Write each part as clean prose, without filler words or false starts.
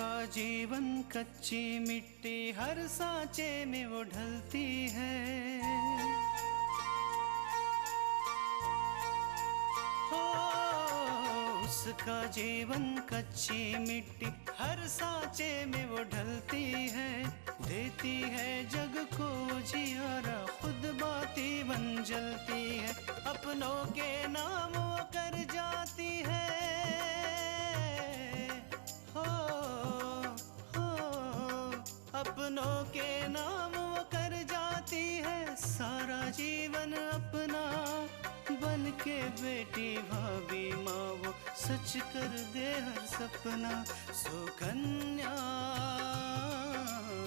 उसका जीवन कच्ची मिट्टी हर सांचे में वो ढलती है। हो उसका जीवन कच्ची मिट्टी हर सांचे में वो ढलती है। देती है जग को जियारा खुद बाती बन जलती है। अपनों के नाम वो कर जाती है। हो अपनों के नाम वो कर जाती है। सारा जीवन अपना बन के बेटी भाभी माँ वो सच कर दे हर सपना। सुकन्या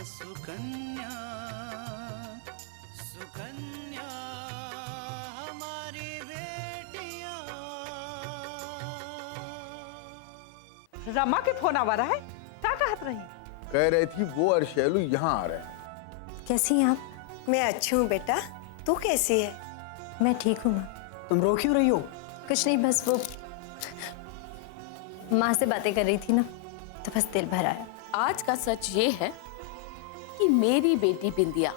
सुकन्या सुकन्या हमारी बेटियां। रमा के फोन आवा रहा है, क्या कहत रही? कह रही थी वो और शैलू यहाँ आ रहे हैं। कैसी हैं आप? मैं अच्छी हूँ बेटा, तू कैसी है? मैं ठीक हूँ माँ। तुम रो क्यों रही हो? कुछ नहीं, बस वो माँ से बातें कर रही थी ना, तो बस दिल भर आया। आज का सच ये है कि मेरी बेटी बिंदिया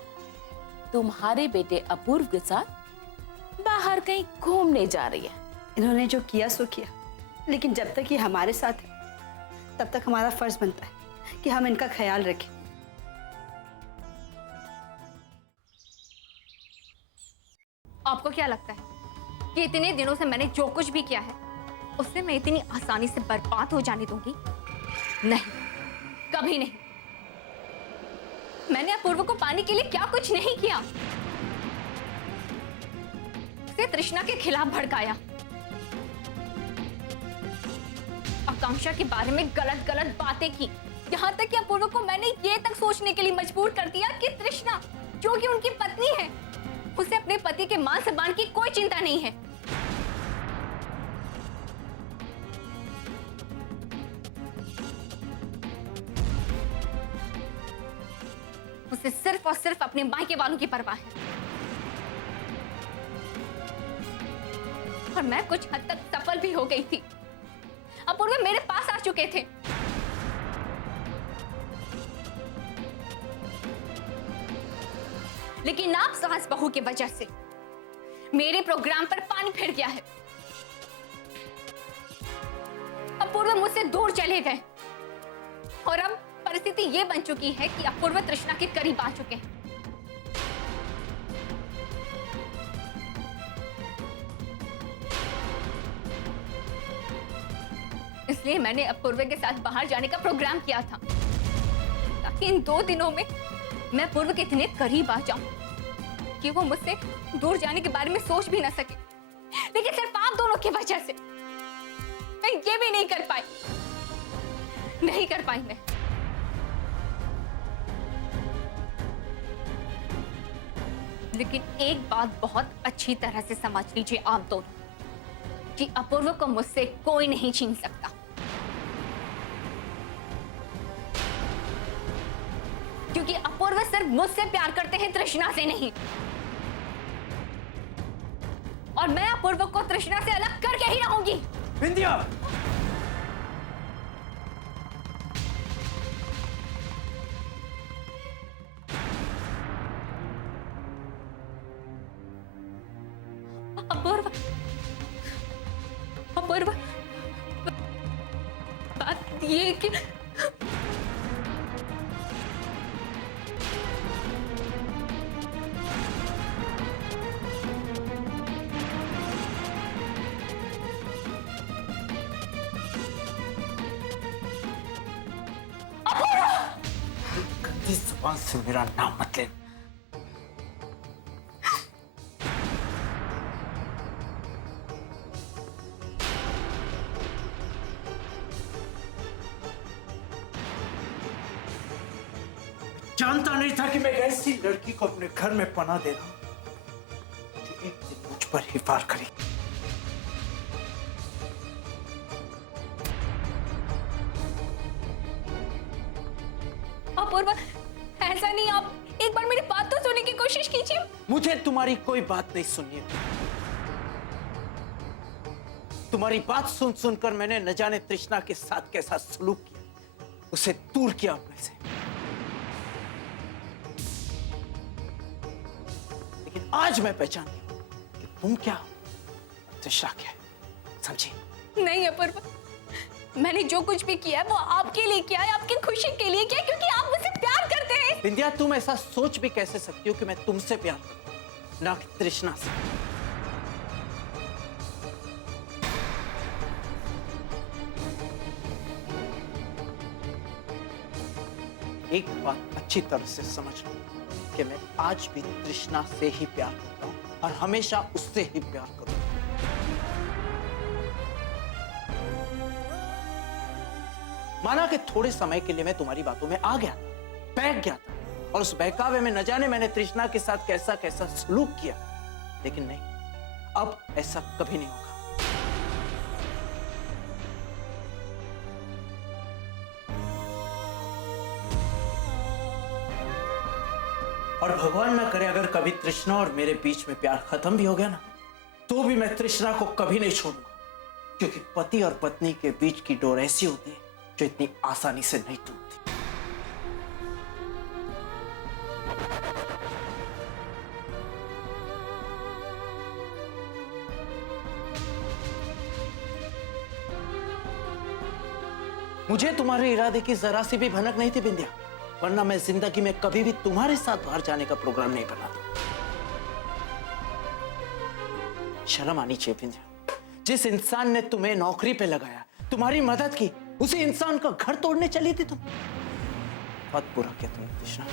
तुम्हारे बेटे अपूर्व के साथ बाहर कहीं घूमने जा रही है। इन्होंने जो किया सो किया, लेकिन जब तक ये हमारे साथ है तब तक हमारा फर्ज बनता है कि हम इनका ख्याल रखें। आपको क्या लगता है कि इतने दिनों से मैंने जो कुछ भी किया है उससे मैं इतनी आसानी से बर्बाद हो जाने दूंगी? नहीं, कभी नहीं। मैंने अपूर्व को पाने के लिए क्या कुछ नहीं किया। उसे तृष्णा के खिलाफ भड़काया, आकांक्षा के बारे में गलत गलत बातें की, यहाँ तक कि अपूर्व को मैंने ये तक सोचने के लिए मजबूर कर दिया कि तृष्णा जो कि उनकी पत्नी है, उसे अपने पति के मान सम्मान की कोई चिंता नहीं है। उसे सिर्फ और सिर्फ अपने मायके वालों की परवाह है। और मैं कुछ हद तक सफल भी हो गई थी। अपूर्व मेरे पास आ चुके थे। लेकिन आप सास बहू की वजह से मेरे प्रोग्राम पर पानी फिर गया है। अपूर्व मुझसे दूर चले गए और अब परिस्थिति ये बन चुकी है कि अपूर्व तृष्णा के करीब आ चुके हैं। इसलिए मैंने अपूर्व के साथ बाहर जाने का प्रोग्राम किया था ताकि इन 2 दिनों में मैं अपूर्व के इतने करीब आ जाऊं कि वो मुझसे दूर जाने के बारे में सोच भी ना सके। लेकिन सिर्फ आप दोनों की वजह से मैं ये भी नहीं कर पाई। नहीं कर पाई मैं। लेकिन एक बात बहुत अच्छी तरह से समझ लीजिए आप दोनों कि अपूर्व को मुझसे कोई नहीं छीन सकता। क्योंकि अपूर्व सिर्फ मुझसे प्यार करते हैं, तृष्णा से नहीं। और मैं अपूर्व को तृष्णा से अलग करके ही रहूंगी। बिंदिया! अपूर्व, अपूर्व, बात ये कि गंदी जुबान से मेरा नाम मत ले। जानता नहीं था कि मैं ऐसी लड़की को अपने घर में पनाह दे रहा हूं जो एक दिन मुझ पर ही वार करेगी। अपूर्व, ऐसा नहीं, आप एक बार मेरी बात तो सुनने की कोशिश कीजिए। मुझे तुम्हारी कोई बात नहीं सुननी है। तुम्हारी बात सुन सुनकर मैंने न जाने तृष्णा के साथ कैसा सलूक किया। उसे दूर किया अपने से। लेकिन आज मैं पहचान गया कि तुम क्या हो, तृष्णा क्या है, समझी? नहीं अपूर्वा, मैंने जो कुछ भी किया है वो आपके लिए किया है, आपकी खुशी के लिए किया है, क्योंकि आप मुझसे प्यार करते हैं। बिंदिया, तुम ऐसा सोच भी कैसे सकती हो कि मैं तुमसे प्यार करूं, ना कि तृष्णा से? एक बात अच्छी तरह से समझ लो कि मैं आज भी तृष्णा से ही प्यार करता हूं और हमेशा उससे ही प्यार करूंगा। माना कि थोड़े समय के लिए मैं तुम्हारी बातों में आ गया था, बहक गया था, और उस बहकावे में न जाने मैंने तृष्णा के साथ कैसा कैसा सलूक किया, लेकिन नहीं, अब ऐसा कभी नहीं होगा। और भगवान ना करे अगर कभी तृष्णा और मेरे बीच में प्यार खत्म भी हो गया ना, तो भी मैं तृष्णा को कभी नहीं छोड़ूंगा, क्योंकि पति और पत्नी के बीच की डोर ऐसी होती है जो इतनी आसानी से नहीं टूटती। मुझे तुम्हारे इरादे की जरा सी भी भनक नहीं थी बिंदिया, वरना मैं जिंदगी में कभी भी तुम्हारे साथ बाहर जाने का प्रोग्राम नहीं बनाता। शर्म आनी चाहिए बिंदिया, जिस इंसान ने तुम्हें नौकरी पे लगाया, तुम्हारी मदद की, उसी इंसान का घर तोड़ने चली थी तुम। बहुत बुरा किया तुमने तृष्णा।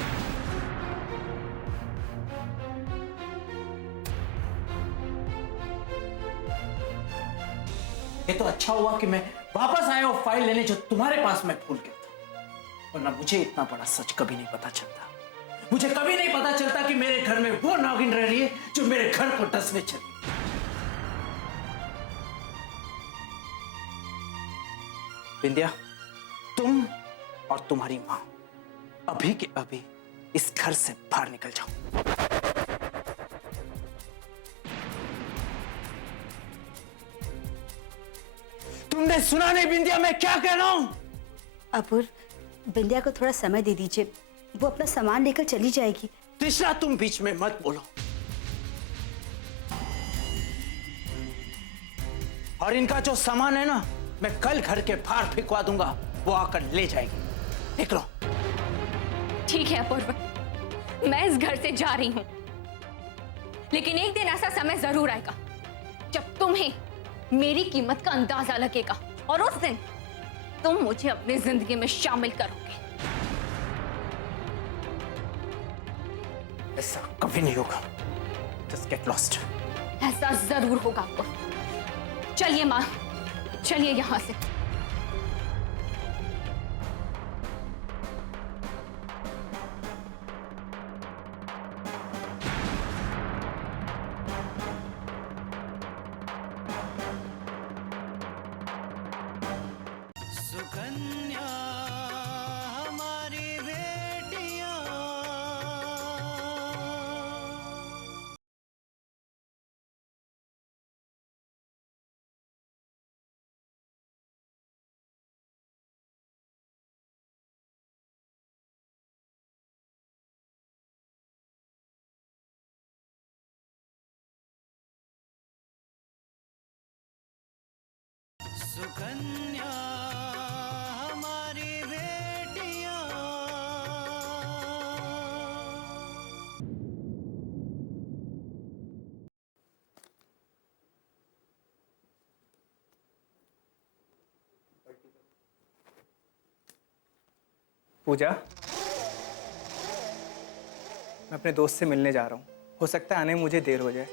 ये तो अच्छा हुआ कि मैं वापस आया वो फाइल लेने जो तुम्हारे पास मैं भूल गया था, वरना मुझे इतना बड़ा सच कभी नहीं पता चलता। मुझे कभी नहीं पता चलता कि मेरे घर में वो नागिन रह रही है जो मेरे घर को डसने चली। बिंदिया, तुम और तुम्हारी मां अभी के अभी इस घर से बाहर निकल जाओ। तुमने सुना नहीं बिंदिया मैं क्या कह रहा हूं? अपूर्व, बिंदिया को थोड़ा समय दे दीजिए, वो अपना सामान लेकर चली जाएगी। तृष्णा, तुम बीच में मत बोलो। और इनका जो सामान है ना, मैं कल घर के बाहर फेंकवा दूंगा, वो आकर ले जाएगी। निकलो। ठीक है अपूर्व, मैं इस घर से जा रही हूं, लेकिन एक दिन ऐसा समय जरूर आएगा जब तुम्हें मेरी कीमत का अंदाजा लगेगा, और उस दिन तुम मुझे अपनी जिंदगी में शामिल करोगे। ऐसा कभी नहीं होगा। Just get lost. ऐसा जरूर होगा अपूर्व। चलिए मां, चलिए यहां से। सुकन्या हमारी बेटियां, सुकन्या हमारी बेटियां। पूजा, मैं अपने दोस्त से मिलने जा रहा हूँ। हो सकता है आने में मुझे देर हो जाए।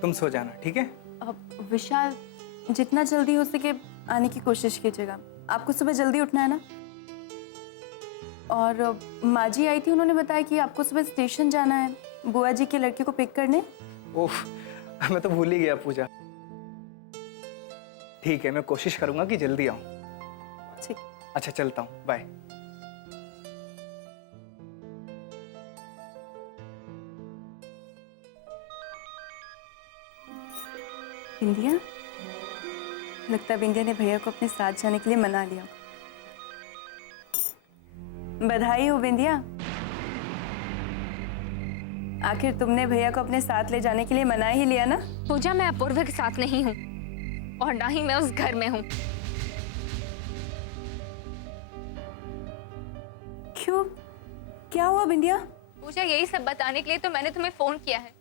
तुम सो जाना, ठीक है? विशाल, जितना जल्दी हो सके आने की कोशिश कीजिएगा। आपको सुबह जल्दी उठना है ना? और माँ जी आई थी, उन्होंने बताया कि आपको सुबह स्टेशन जाना है बुआ जी के लड़के को पिक करने। ओह, मैं तो भूल ही गया पूजा। ठीक है, मैं कोशिश करूंगा कि जल्दी आऊं। ठीक। अच्छा, चलता हूँ, बाय। बिंदिया, लगता है बिंदिया ने भैया को अपने साथ जाने के लिए मना लिया। बधाई हो बिंदिया। आखिर तुमने भैया को अपने साथ ले जाने के लिए मना ही लिया ना। पूजा, मैं अपूर्व के साथ नहीं हूँ और ना ही मैं उस घर में हूँ। क्यों, क्या हुआ बिंदिया? पूजा, यही सब बताने के लिए तो मैंने तुम्हें फोन किया है।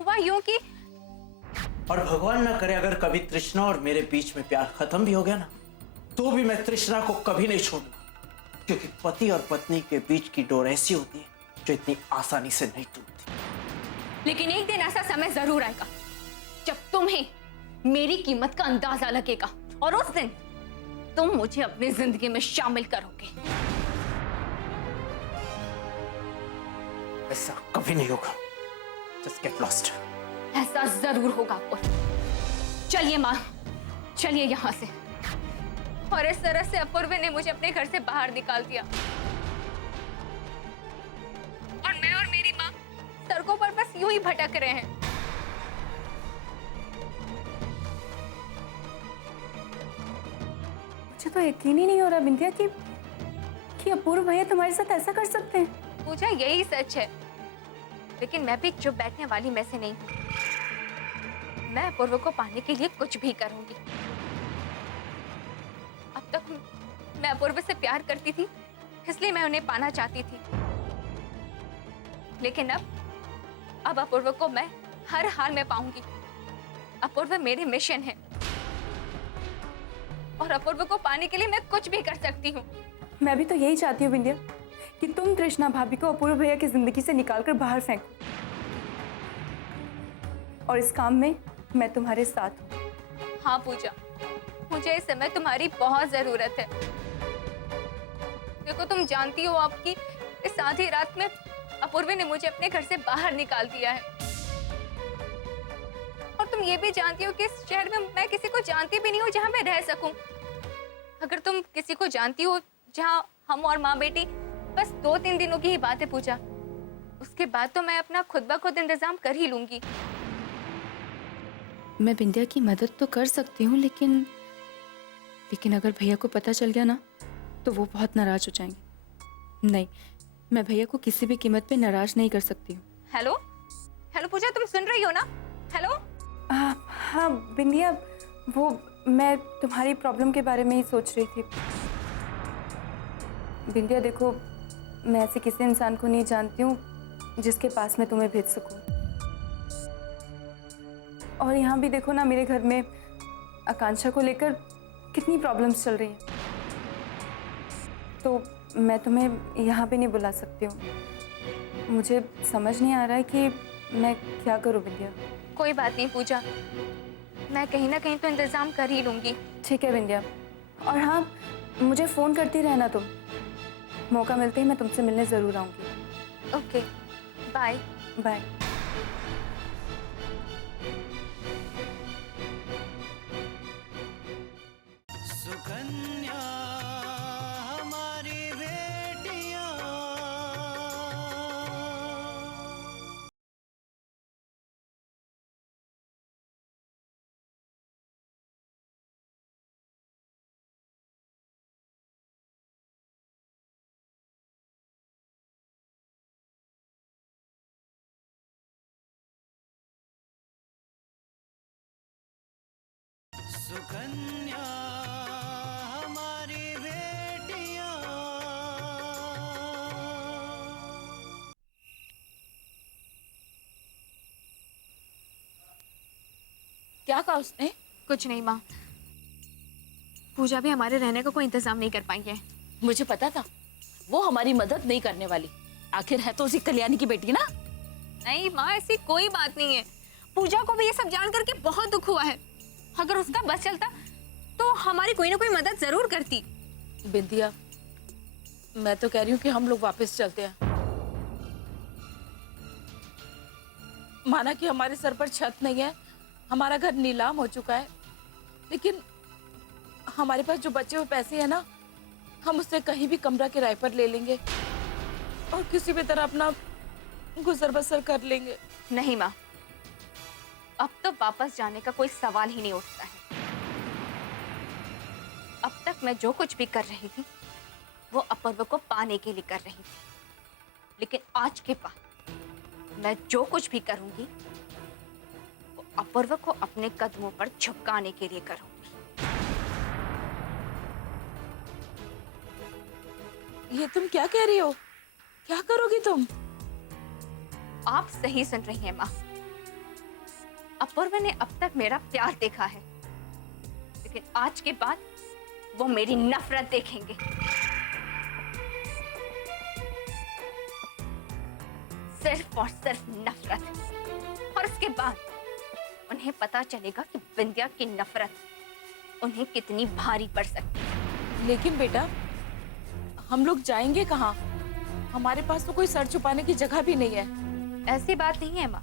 हुआ यूं कि और भगवान ना करे अगर कभी तृष्णा और मेरे बीच में प्यार खत्म भी हो गया ना, तो भी मैं तृष्णा को कभी नहीं छोड़ूंगा, क्योंकि पति और पत्नी के बीच की डोर ऐसी होती है जो इतनी आसानी से नहीं टूटती। लेकिन एक दिन ऐसा समय जरूर आएगा जब तुम्हें मेरी कीमत का अंदाजा लगेगा और उस दिन तुम मुझे अपनी जिंदगी में शामिल करोगे। ऐसा कभी नहीं होगा। Just get lost. ऐसा जरूर होगा आपको। चलिए माँ, चलिए यहाँ से। और इस तरह से अपूर्व ने मुझे अपने घर से बाहर निकाल दिया और मैं और मेरी माँ सड़कों पर बस यूं ही भटक रहे हैं। मुझे तो यकीन ही नहीं हो रहा बिंदिया कि अपूर्व भैया तुम्हारे साथ ऐसा कर सकते हैं। पूजा, यही सच है, लेकिन मैं भी चुप बैठने वाली में से नहीं हूँ। मैं अपूर्व को पाने के लिए कुछ भी करूंगी। अब तक मैं अपूर्व से प्यार करती थी, इसलिए मैं उन्हें पाना चाहती थी, लेकिन अब अपूर्व को मैं हर हाल में पाऊंगी। अपूर्व मेरे मिशन है और अपूर्व को पाने के लिए मैं कुछ भी कर सकती हूँ। मैं भी तो यही चाहती हूँ बिंदिया कि तुम तृष्णा भाभी को अपूर्व भैया की जिंदगी से निकालकर बाहर फेंको, और इस काम में मैं तुम्हारे साथ हूँ। हाँ पूजा, मुझे इस समय तुम्हारी बहुत जरूरत है। देखो, तुम जानती हो आपकी इस आधी रात में अपूर्व ने मुझे अपने घर से बाहर निकाल दिया है, और तुम ये भी जानती हो कि इस शहर में मैं किसी को जानती भी नहीं हूँ जहाँ मैं रह सकूं। अगर तुम किसी को जानती हो जहाँ हम और माँ बेटी, बस 2-3 दिनों की ही बात है पूजा, उसके बाद तो मैं अपना खुद ब खुद इंतजाम कर ही लूंगी। मैं बिंदिया की मदद तो कर सकती हूँ, लेकिन अगर भैया को पता चल गया ना तो वो बहुत नाराज हो जाएंगे। नहीं, मैं भैया को किसी भी कीमत पे नाराज नहीं कर सकती हूँ। हेलो हेलो पूजा, तुम सुन रही हो ना? हेलो। हाँ बिंदिया, वो मैं तुम्हारी प्रॉब्लम के बारे में ही सोच रही थी। बिंदिया देखो, मैं ऐसे किसी इंसान को नहीं जानती हूँ जिसके पास मैं तुम्हें भेज सकूँ। और यहाँ भी देखो ना, मेरे घर में आकांक्षा को लेकर कितनी प्रॉब्लम्स चल रही हैं, तो मैं तुम्हें यहाँ भी नहीं बुला सकती हूँ। मुझे समझ नहीं आ रहा है कि मैं क्या करूँ बिंदिया। कोई बात नहीं पूजा, मैं कहीं ना कहीं तो इंतजाम कर ही लूंगी। ठीक है बिंदिया, और हाँ, मुझे फ़ोन करती रहना तुम। मौका मिलते ही मैं तुमसे मिलने ज़रूर आऊँगी। Okay, bye bye. सुकन्या हमारी बेटियां। सुकन्या हमारी बेटियां। क्या कहा उसने? कुछ नहीं माँ, पूजा भी हमारे रहने का कोई इंतजाम नहीं कर पाई है। मुझे पता था वो हमारी मदद नहीं करने वाली। आखिर है तो उसी कल्याणी की बेटी ना। नहीं माँ, ऐसी कोई बात नहीं है। पूजा को भी ये सब जान करके बहुत दुख हुआ है। अगर उसका बस चलता तो हमारी कोई ना कोई मदद जरूर करती। बिंदिया, मैं तो कह रही हूँ कि हम लोग वापस चलते हैं। माना कि हमारे सर पर छत नहीं है, हमारा घर नीलाम हो चुका है, लेकिन हमारे पास जो बचे हुए पैसे हैं ना, हम उससे कहीं भी कमरा किराए पर ले लेंगे और किसी भी तरह अपना गुजर बसर कर लेंगे। नहीं माँ, अब तो वापस जाने का कोई सवाल ही नहीं उठता है। अब तक मैं जो कुछ भी कर रही थी वो अपूर्व को पाने के लिए कर रही थी, लेकिन आज के बाद मैं जो कुछ भी करूंगी वो अपूर्व को अपने कदमों पर झुकाने के लिए करूंगी। ये तुम क्या कह रही हो? क्या करोगी तुम? आप सही सुन रही हैं माँ। अपूर्व ने अब तक मेरा प्यार देखा है, लेकिन आज के बाद वो मेरी नफरत देखेंगे। सिर्फ और सिर्फ नफरत। और उसके बाद उन्हें पता चलेगा कि विंध्या की नफरत उन्हें कितनी भारी पड़ सकती है। लेकिन बेटा, हम लोग जाएंगे कहाँ? हमारे पास तो कोई सर छुपाने की जगह भी नहीं है। ऐसी बात नहीं है माँ।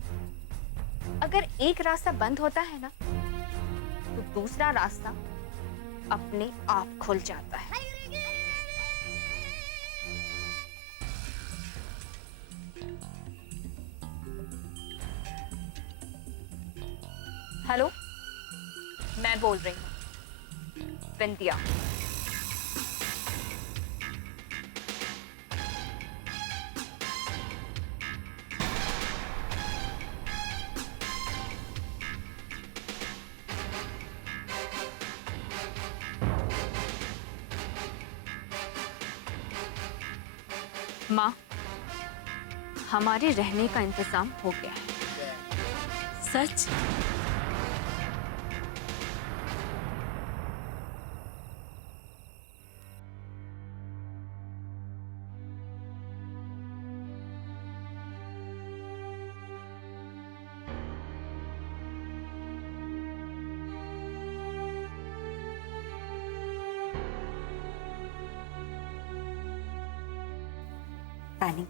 अगर एक रास्ता बंद होता है ना, तो दूसरा रास्ता अपने आप खुल जाता है। हेलो, मैं बोल रही हूँ विंध्या। माँ, हमारे रहने का इंतजाम हो गया है। सच? रानी,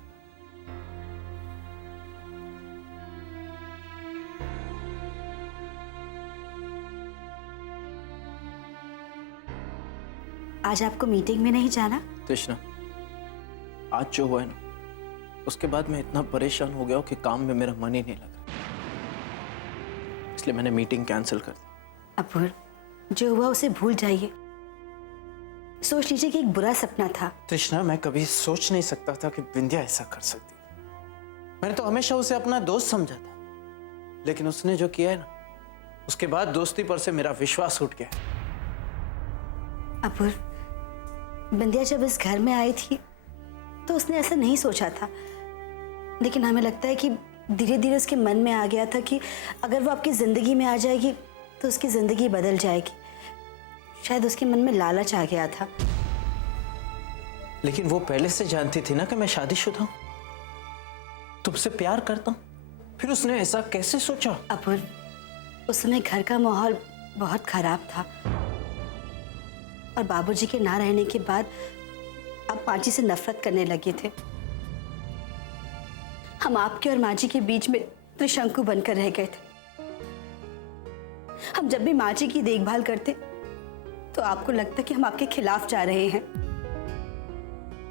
आज आपको मीटिंग में नहीं जाना? तृष्णा, आज जो हुआ है ना, उसके बाद मैं इतना परेशान हो गया हूं कि काम में मेरा मन ही नहीं लगा, इसलिए मैंने मीटिंग कैंसिल कर दी। अपूर्व, जो हुआ उसे भूल जाइए। सोच लीजिए कि एक बुरा सपना था। तृष्णा, मैं कभी सोच नहीं सकता था कि विंध्या ऐसा कर सकती। मैंने तो हमेशा उसे अपना दोस्त समझा था, लेकिन उसने जो किया है ना, उसके बाद दोस्ती पर से मेरा विश्वास उठ गया। अपूर्व, विंध्या जब इस घर में आई थी तो उसने ऐसा नहीं सोचा था, लेकिन हमें लगता है कि धीरे धीरे उसके मन में आ गया था कि अगर वो आपकी जिंदगी में आ जाएगी तो उसकी जिंदगी बदल जाएगी। शायद उसके मन में लालच आ गया था। लेकिन वो पहले से जानती थी ना कि मैं शादीशुदा हूं, तुमसे प्यार करता हूं, फिर उसने ऐसा कैसे सोचा? अपूर्व, उस समय घर का माहौल बहुत खराब था और बाबूजी के ना रहने के बाद आप माँ जी से नफरत करने लगे थे। हम आपके और माँ जी के बीच में त्रिशंकु बनकर रह गए थे। हम जब भी माँ जी की देखभाल करते तो आपको लगता कि हम आपके खिलाफ जा रहे हैं,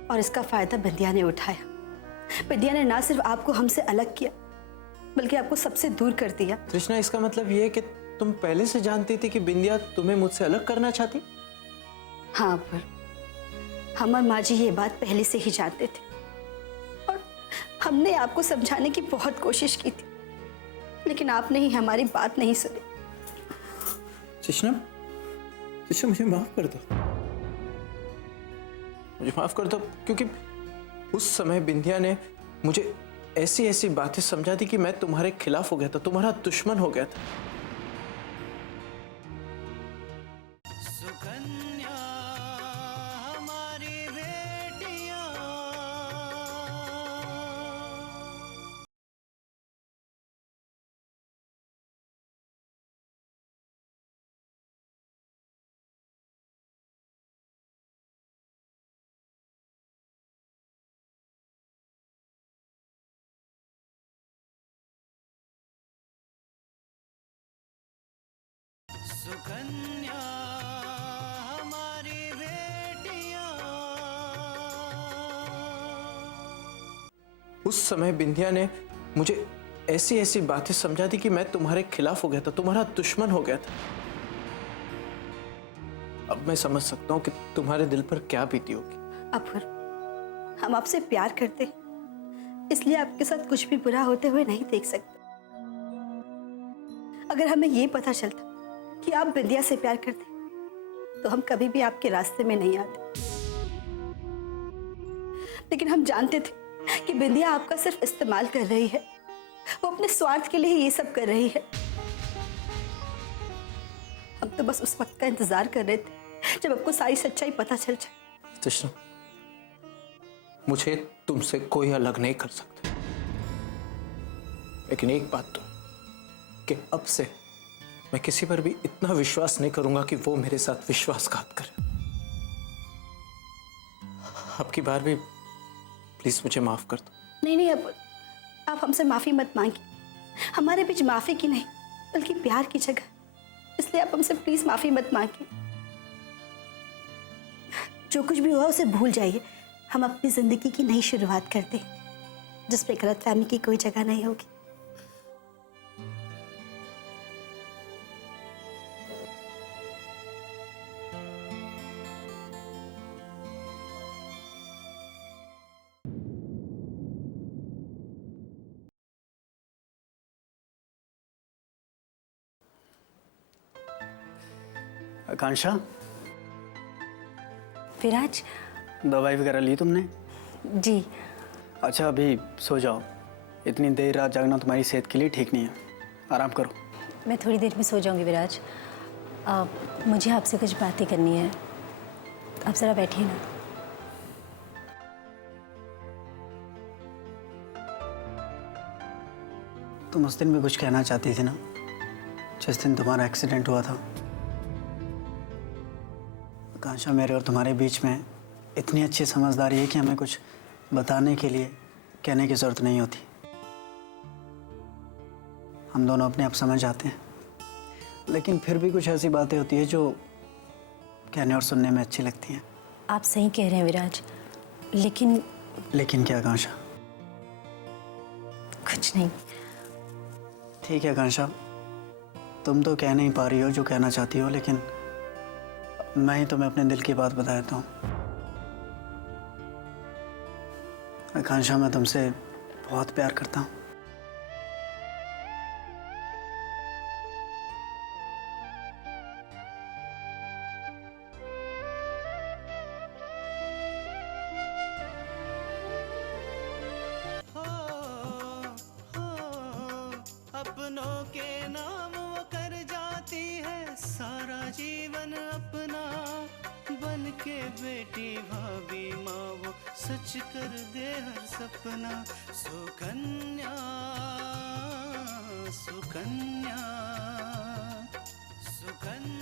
और इसका फायदा विंध्या ने उठाया। विंध्या ने ना सिर्फ आपको हमसे अलग किया, बल्कि आपको सबसे दूर कर दिया। तृष्णा, इसका मतलब ये है कि तुम पहले से जानती थी कि विंध्या तुम्हें मुझसे अलग करना चाहती? हाँ, पर हम और माँ जी ये बात पहले से ही जानते थे और हमने आपको समझाने की बहुत कोशिश की थी, लेकिन आपने ही हमारी बात नहीं सुनी। तृष्णा, मुझे माफ कर दो, मुझे माफ कर दो, क्योंकि उस समय विंध्या ने मुझे ऐसी ऐसी बातें समझा दी कि मैं तुम्हारे खिलाफ हो गया था, तुम्हारा दुश्मन हो गया था। सुकन्या हमारी बेटियां, सुकन्या हमारी बेटियां। उस समय विंध्या ने मुझे ऐसी ऐसी बातें समझा दी कि मैं तुम्हारे खिलाफ हो गया था, तुम्हारा दुश्मन हो गया था। अब मैं समझ सकता हूँ कि तुम्हारे दिल पर क्या बीती होगी। अपूर्व, हम आपसे प्यार करते हैं, इसलिए आपके साथ कुछ भी बुरा होते हुए नहीं देख सकते। अगर हमें ये पता चलता कि आप बिंदिया से प्यार करते तो हम कभी भी आपके रास्ते में नहीं आते। लेकिन हम जानते थे कि बिंदिया आपका सिर्फ इस्तेमाल कर रही है, वो अपने स्वार्थ के लिए ये सब कर रही है। हम तो बस उस वक्त का इंतजार कर रहे थे जब आपको सारी सच्चाई पता चल जाए। तृष्णा, मुझे तुमसे कोई अलग नहीं कर सकते, लेकिन एक बात तो कि अब से मैं किसी पर भी इतना विश्वास नहीं करूंगा कि वो मेरे साथ विश्वासघात करे। अब की बार भी प्लीज मुझे माफ कर दो। नहीं नहीं, अब आप हमसे माफी मत मांगिए। हमारे बीच माफी की नहीं बल्कि प्यार की जगह, इसलिए आप हमसे प्लीज माफी मत मांगिए। जो कुछ भी हुआ उसे भूल जाइए। हम अपनी जिंदगी की नई शुरुआत करते हैं जिसमें गलतफहमी की कोई जगह नहीं होगी। आकांक्षा, विराज, दवाई वगैरह ली तुमने? जी। अच्छा, अभी सो जाओ। इतनी देर रात जागना तुम्हारी सेहत के लिए ठीक नहीं है। आराम करो। मैं थोड़ी देर में सो जाऊंगी विराज। मुझे आपसे कुछ बातें करनी है, आप ज़रा बैठिए ना। तुम उस दिन भी कुछ कहना चाहती थी ना, जिस दिन तुम्हारा एक्सीडेंट हुआ था। आकांक्षा, मेरे और तुम्हारे बीच में इतनी अच्छी समझदारी है कि हमें कुछ बताने के लिए कहने की ज़रूरत नहीं होती। हम दोनों अपने आप समझ जाते हैं, लेकिन फिर भी कुछ ऐसी बातें होती है जो कहने और सुनने में अच्छी लगती हैं। आप सही कह रहे हैं विराज, लेकिन लेकिन क्या आकांक्षा? कुछ नहीं। ठीक है आकांक्षा, तुम तो कह नहीं पा रही हो जो कहना चाहती हो, लेकिन मैं ही तुम्हें अपने दिल की बात बता देता हूँ। आकांक्षा, मैं तुमसे बहुत प्यार करता हूँ। अपनों के नाम वो कर जाती है सारा जीवन अपना, बन के बेटी भाभी माँ वो सच कर दे हर सपना। सुकन्या सुकन्या सुकन्या।